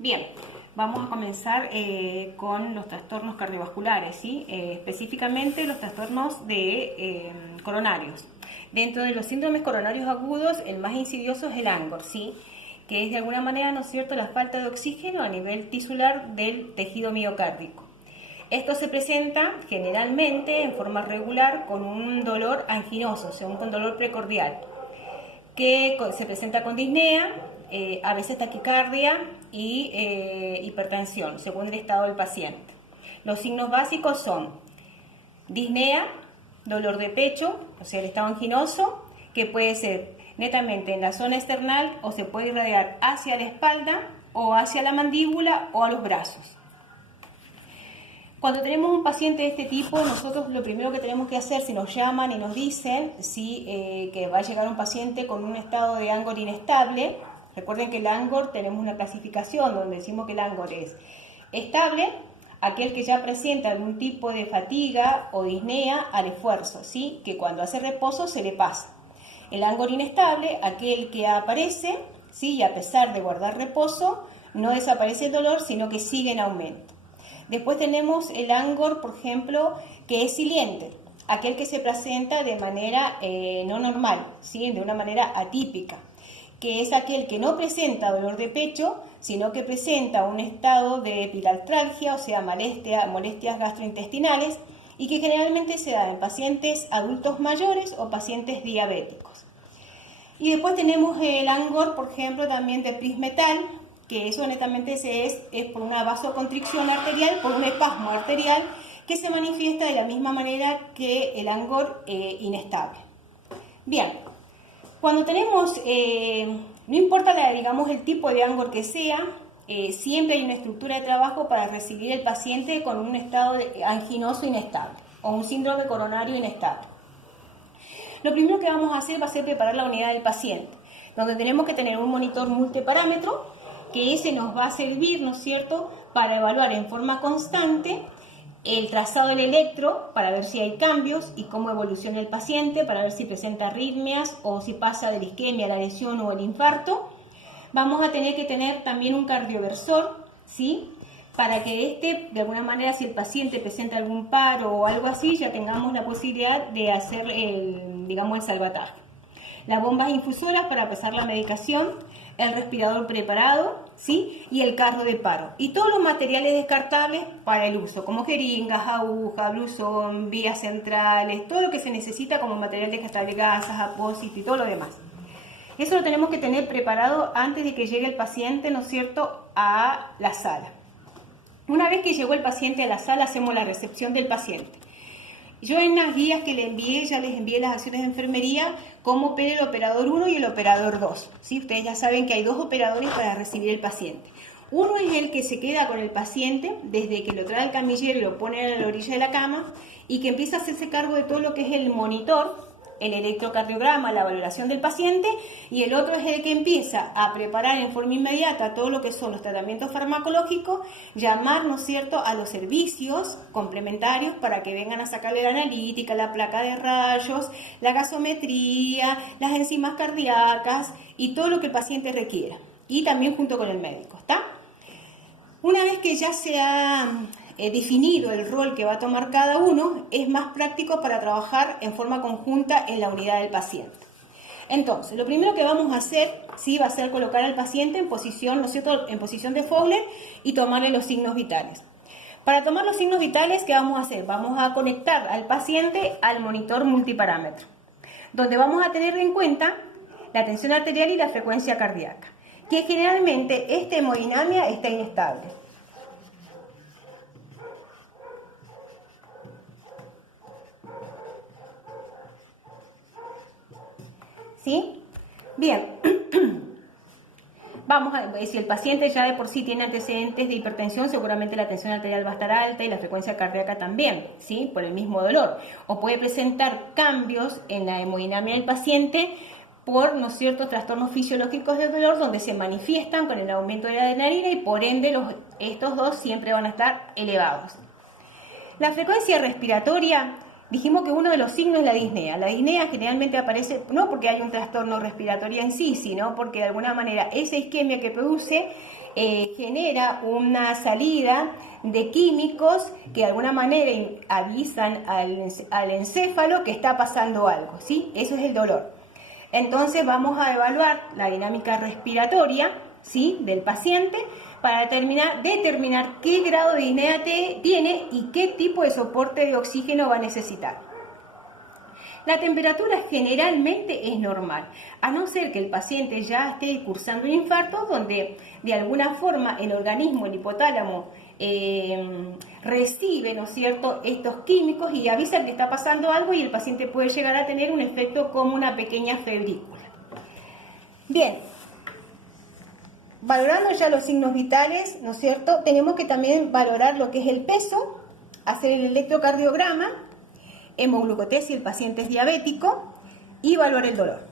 Bien, vamos a comenzar con los trastornos cardiovasculares, ¿sí? Específicamente los trastornos de coronarios. Dentro de los síndromes coronarios agudos, el más insidioso es el ANGOR, ¿sí? Que es de alguna manera, ¿no es cierto?, la falta de oxígeno a nivel tisular del tejido miocárdico. Esto se presenta generalmente en forma regular con un dolor anginoso, o sea, un dolor precordial, que se presenta con disnea, a veces taquicardia y hipertensión, según el estado del paciente. Los signos básicos son disnea, dolor de pecho, o sea, el estado anginoso, que puede ser netamente en la zona external o se puede irradiar hacia la espalda o hacia la mandíbula o a los brazos. Cuando tenemos un paciente de este tipo, nosotros lo primero que tenemos que hacer, si nos llaman y nos dicen que va a llegar un paciente con un estado de ANGOR inestable, recuerden que el ANGOR tenemos una clasificación donde decimos que el ANGOR es estable, aquel que ya presenta algún tipo de fatiga o disnea al esfuerzo, ¿sí? Que cuando hace reposo se le pasa. El ANGOR inestable, aquel que aparece, ¿sí? Y a pesar de guardar reposo, no desaparece el dolor, sino que sigue en aumento. Después tenemos el ANGOR, por ejemplo, que es siliente, aquel que se presenta de manera no normal, ¿sí? De una manera atípica, que es aquel que no presenta dolor de pecho, sino que presenta un estado de epigastralgia, o sea, molestias gastrointestinales, y que generalmente se da en pacientes adultos mayores o pacientes diabéticos. Y después tenemos el ANGOR, por ejemplo, también de Prismetal, que eso netamente es por una vasoconstricción arterial, por un espasmo arterial, que se manifiesta de la misma manera que el ANGOR inestable. Bien, cuando tenemos, no importa digamos el tipo de ANGOR que sea, siempre hay una estructura de trabajo para recibir el paciente con un estado anginoso inestable o un síndrome coronario inestable. Lo primero que vamos a hacer va a ser preparar la unidad del paciente, donde tenemos que tener un monitor multiparámetro, que ese nos va a servir, ¿no es cierto?, para evaluar en forma constante el trazado del electro, para ver si hay cambios y cómo evoluciona el paciente, para ver si presenta arritmias o si pasa de la isquemia a la lesión o el infarto. Vamos a tener que tener también un cardioversor, ¿sí?, para que de alguna manera, si el paciente presenta algún paro o algo así, ya tengamos la posibilidad de hacer el salvataje. Las bombas infusoras para pasar la medicación, el respirador preparado, ¿sí?, y el carro de paro. Y todos los materiales descartables para el uso, como jeringas, agujas, blusón, vías centrales, todo lo que se necesita como material descartable, gasas, apósito y todo lo demás. Eso lo tenemos que tener preparado antes de que llegue el paciente, ¿no es cierto?, a la sala. Una vez que llegó el paciente a la sala, hacemos la recepción del paciente. Yo en las guías que le envié, ya les envié las acciones de enfermería, cómo opera el operador 1 y el operador 2. ¿Sí? Ustedes ya saben que hay dos operadores para recibir el paciente. Uno es el que se queda con el paciente desde que lo trae el camillero y lo pone a la orilla de la cama y que empieza a hacerse cargo de todo lo que es el monitor, el electrocardiograma, la valoración del paciente, y el otro es el que empieza a preparar en forma inmediata todo lo que son los tratamientos farmacológicos, llamar, ¿no es cierto?, a los servicios complementarios para que vengan a sacarle la analítica, la placa de rayos, la gasometría, las enzimas cardíacas y todo lo que el paciente requiera, y también junto con el médico, ¿está? Una vez que ya se ha definido el rol que va a tomar cada uno, es más práctico para trabajar en forma conjunta en la unidad del paciente. Entonces, lo primero que vamos a hacer, ¿sí?, va a ser colocar al paciente en posición, ¿no es cierto?, en posición de Fowler y tomarle los signos vitales. Para tomar los signos vitales, ¿qué vamos a hacer? Vamos a conectar al paciente al monitor multiparámetro, donde vamos a tener en cuenta la tensión arterial y la frecuencia cardíaca, que generalmente esta hemodinamia está inestable. ¿Sí? Bien. Vamos a ver, si el paciente ya de por sí tiene antecedentes de hipertensión, seguramente la tensión arterial va a estar alta y la frecuencia cardíaca también, ¿sí?, por el mismo dolor. O puede presentar cambios en la hemodinamia del paciente por, ¿no es cierto?, trastornos fisiológicos del dolor donde se manifiestan con el aumento de la adrenalina y por ende estos dos siempre van a estar elevados. La frecuencia respiratoria Dijimos que uno de los signos es la disnea. La disnea generalmente aparece no porque hay un trastorno respiratorio en sí, sino porque de alguna manera esa isquemia que produce genera una salida de químicos que de alguna manera avisan al encéfalo que está pasando algo, ¿sí? Eso es el dolor. Entonces vamos a evaluar la dinámica respiratoria, ¿sí?, del paciente para determinar qué grado de disnea tiene y qué tipo de soporte de oxígeno va a necesitar. La temperatura generalmente es normal, a no ser que el paciente ya esté cursando un infarto donde de alguna forma el organismo, el hipotálamo, recibe, ¿no es cierto?, estos químicos y avisa que está pasando algo y el paciente puede llegar a tener un efecto como una pequeña febrícula. Bien, valorando ya los signos vitales, ¿no es cierto?, tenemos que también valorar lo que es el peso, hacer el electrocardiograma, hemoglucotés si el paciente es diabético y evaluar el dolor.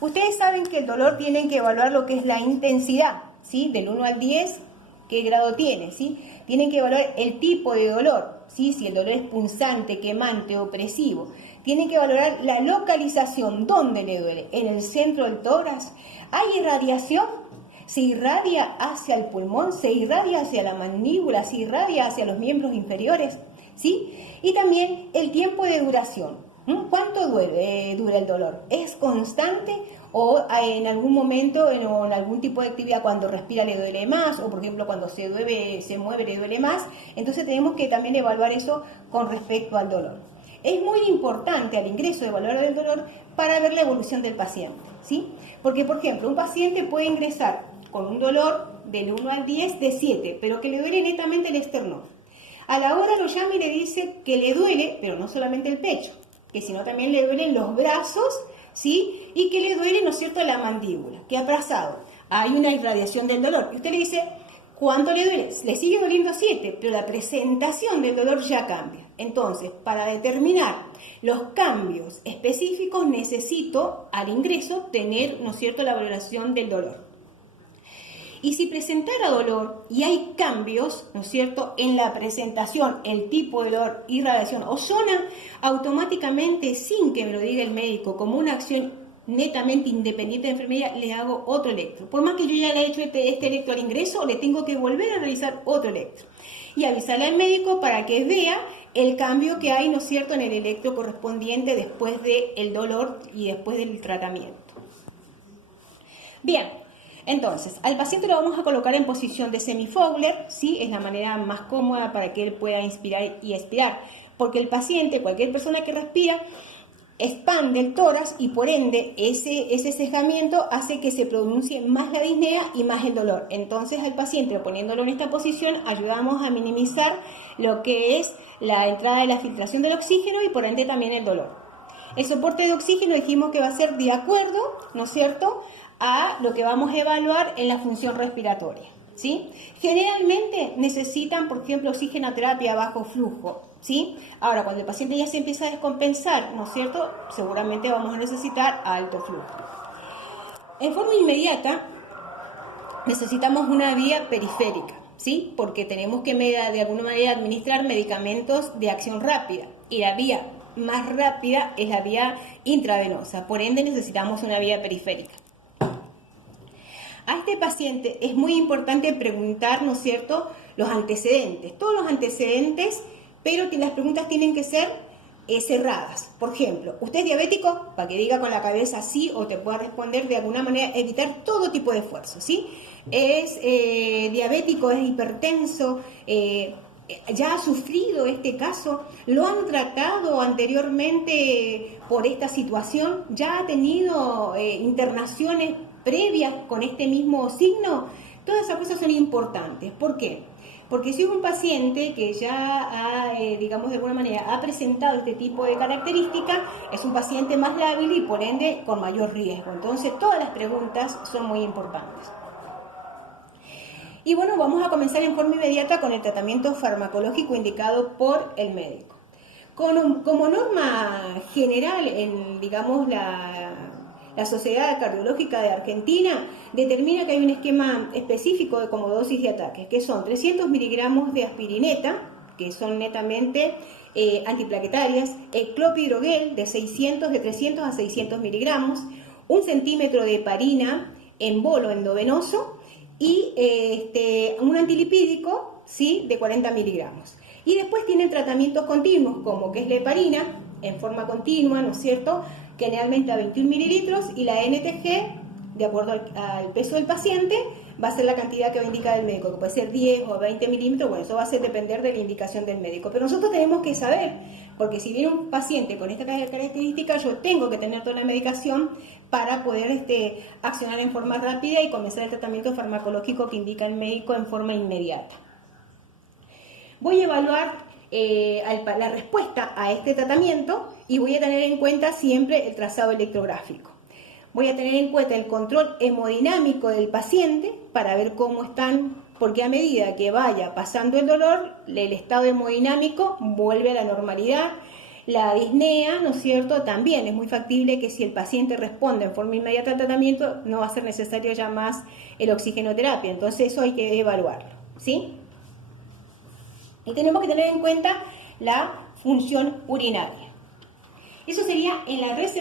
Ustedes saben que el dolor tienen que evaluar lo que es la intensidad, ¿sí?, del 1 al 10, qué grado tiene, ¿sí? Tienen que evaluar el tipo de dolor, ¿sí?, si el dolor es punzante, quemante, opresivo. Tienen que valorar la localización, ¿dónde le duele? ¿En el centro del tórax? ¿Hay irradiación? ¿Se irradia hacia el pulmón? ¿Se irradia hacia la mandíbula? ¿Se irradia hacia los miembros inferiores? ¿Sí? Y también el tiempo de duración. ¿Cuánto dura el dolor? ¿Es constante o en algún momento en algún tipo de actividad cuando respira le duele más o por ejemplo cuando se mueve le duele más? Entonces tenemos que también evaluar eso con respecto al dolor. Es muy importante al ingreso evaluar el dolor para ver la evolución del paciente, ¿sí? Porque por ejemplo un paciente puede ingresar con un dolor del 1 al 10 de 7, pero que le duele netamente el esternón. A la hora lo llama y le dice que le duele, pero no solamente el pecho, que sino también le duelen los brazos, ¿sí? Y que le duele, ¿no es cierto?, la mandíbula, que ha pasado. Hay una irradiación del dolor. Y usted le dice, ¿cuánto le duele? Le sigue doliendo 7, pero la presentación del dolor ya cambia. Entonces, para determinar los cambios específicos, necesito al ingreso tener, ¿no es cierto?, la valoración del dolor. Y si presentara dolor y hay cambios, ¿no es cierto?, en la presentación, el tipo de dolor, irradiación o zona, automáticamente, sin que me lo diga el médico, como una acción netamente independiente de enfermería, le hago otro electro. Por más que yo ya le he hecho este electro al ingreso, le tengo que volver a realizar otro electro. Y avisarle al médico para que vea el cambio que hay, ¿no es cierto?, en el electro correspondiente después del dolor y después del tratamiento. Bien. Entonces, al paciente lo vamos a colocar en posición de semi-Fowler, ¿sí? Es la manera más cómoda para que él pueda inspirar y expirar, porque el paciente, cualquier persona que respira, expande el tórax y por ende ese cejamiento hace que se pronuncie más la disnea y más el dolor. Entonces al paciente, poniéndolo en esta posición, ayudamos a minimizar lo que es la entrada de la filtración del oxígeno y por ende también el dolor. El soporte de oxígeno dijimos que va a ser de acuerdo, ¿no es cierto?, a lo que vamos a evaluar en la función respiratoria, ¿sí? Generalmente necesitan, por ejemplo, oxigenoterapia a bajo flujo, ¿sí? Ahora, cuando el paciente ya se empieza a descompensar, ¿no es cierto?, seguramente vamos a necesitar alto flujo. En forma inmediata, necesitamos una vía periférica, ¿sí? Porque tenemos que de alguna manera administrar medicamentos de acción rápida y la vía más rápida es la vía intravenosa, por ende necesitamos una vía periférica. A este paciente es muy importante preguntar, ¿no es cierto?, los antecedentes, todos los antecedentes, pero las preguntas tienen que ser cerradas. Por ejemplo, ¿usted es diabético? Para que diga con la cabeza sí o te pueda responder de alguna manera, evitar todo tipo de esfuerzo, ¿sí? ¿Es diabético? ¿Es hipertenso? ¿Ya ha sufrido este caso? ¿Lo han tratado anteriormente por esta situación? ¿Ya ha tenido internaciones previas con este mismo signo? Todas esas cosas son importantes. ¿Por qué? Porque si es un paciente que ya ha, digamos de alguna manera, ha presentado este tipo de características, es un paciente más lábil y por ende con mayor riesgo. Entonces todas las preguntas son muy importantes. Y bueno, vamos a comenzar en forma inmediata con el tratamiento farmacológico indicado por el médico. Como norma general, digamos, la Sociedad Cardiológica de Argentina determina que hay un esquema específico de como dosis de ataque, que son 300 miligramos de aspirineta, que son netamente antiplaquetarias, el clopidogrel de 300 a 600 miligramos, 1 centímetro de heparina en bolo endovenoso y un antilipídico, ¿sí?, de 40 miligramos. Y después tienen tratamientos continuos, como que es la heparina, en forma continua, ¿no es cierto?, generalmente a 21 mililitros, y la NTG, de acuerdo al peso del paciente, va a ser la cantidad que va a indicar el médico, que puede ser 10 o 20 milímetros, bueno, eso va a depender de la indicación del médico. Pero nosotros tenemos que saber, porque si viene un paciente con esta característica, yo tengo que tener toda la medicación para poder accionar en forma rápida y comenzar el tratamiento farmacológico que indica el médico en forma inmediata. Voy a evaluar la respuesta a este tratamiento y voy a tener en cuenta siempre el trazado electrográfico. Voy a tener en cuenta el control hemodinámico del paciente para ver cómo están, porque a medida que vaya pasando el dolor, el estado hemodinámico vuelve a la normalidad. La disnea, ¿no es cierto?, también es muy factible que si el paciente responde en forma inmediata al tratamiento, no va a ser necesario ya más el oxigenoterapia. Entonces eso hay que evaluarlo, ¿sí? Y tenemos que tener en cuenta la función urinaria. Eso sería en la recepción.